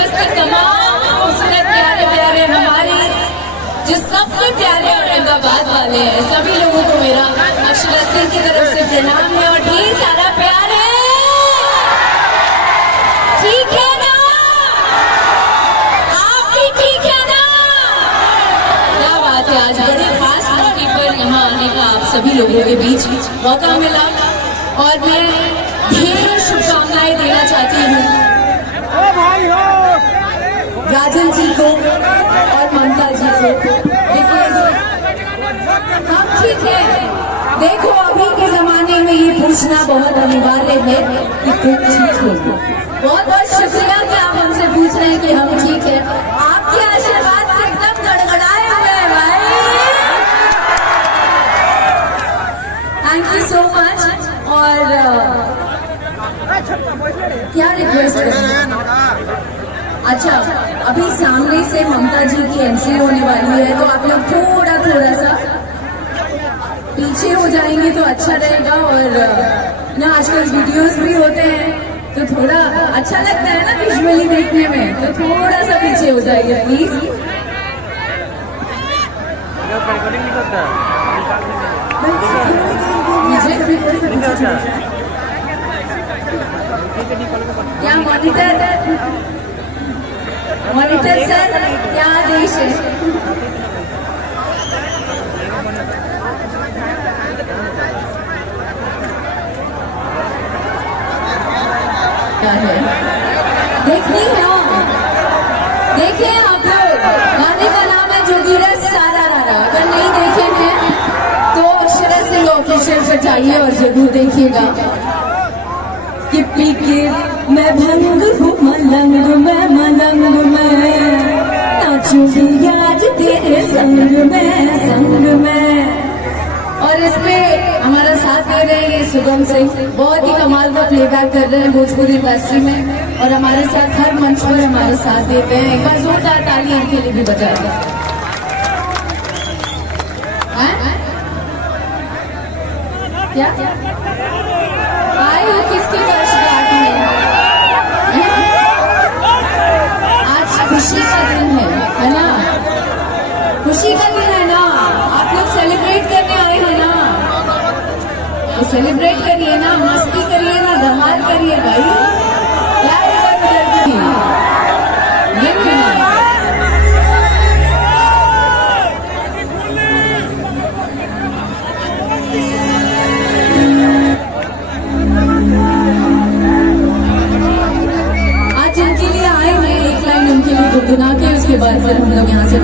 उपस्थित तमाम खूबसूरत प्यारे प्यारे हमारे जो सबसे प्यारे औरंगाबाद वाले हैं, सभी लोगों को मेरा अक्षरा सिंह की तरफ से प्रणाम है और ढेर सारा प्यार है। ठीक है ना? आप भी ठीक है ना? क्या बात है, आज बड़े खास मौके पर यहाँ आने का आप सभी लोगों के बीच मौका मिला और मैं ढेरों शुभकामनाएं देना चाहती हूँ राजन जी को और ममता जी को, बिकॉज हम ठीक है। देखो अभी के जमाने में ये पूछना बहुत अनिवार्य है कि तुम ठीक हो। बहुत बहुत शुक्रिया कि आप हमसे पूछ रहे हैं कि हम ठीक है। आपके आशीर्वाद से एकदम गड़गड़ाए हुए हैं भाई। Thank you so much. और क्या रिक्वेस्ट है? अच्छा, अभी सामने से ममता जी की एंट्री होने वाली है, तो आप लोग थोड़ा सा पीछे हो जाएंगे तो अच्छा रहेगा। और ना आजकल वीडियोस भी होते हैं तो थोड़ा अच्छा लगता है ना विजुअली देखने में, तो थोड़ा सा पीछे हो जाइए प्लीज। क्या मॉनिटर सर, क्या आदेश है? क्या है? देखनी है? देखिए आप लोग, गाने का नाम है जोगीरा सारा रारा। अगर नहीं देखे हैं तो अक्षरा सिंह ऑफिशियल पर जाइए और जरूर देखिएगा। कि पी के मैं भंग हूँ मलंग में नाचूंगी आज तेरे संग में। और इसमें हमारा साथ दे रहे हैं सुगम सिंह, बहुत ही कमाल का प्लेबैक कर रहे हैं भोजपुरी इंडस्ट्री में और हमारे साथ हर मंच पर हमारे साथ देते हैं। एक बार जोरदार ताली इनके लिए भी बजाएगा। क्या आए हो किसकी वर्षगांठ में? आज खुशी का दिन है ना? खुशी का दिन है ना? आप लोग सेलिब्रेट करने आए हैं ना, तो सेलिब्रेट करिए ना, मस्ती करिए ना, धमाल करिए भाई। क्या इधर उधर की ये आज जिनके लिए आए हैं एक लाइन उनके लिए गुनगुना के उसके बाद फिर हम लोग यहाँ से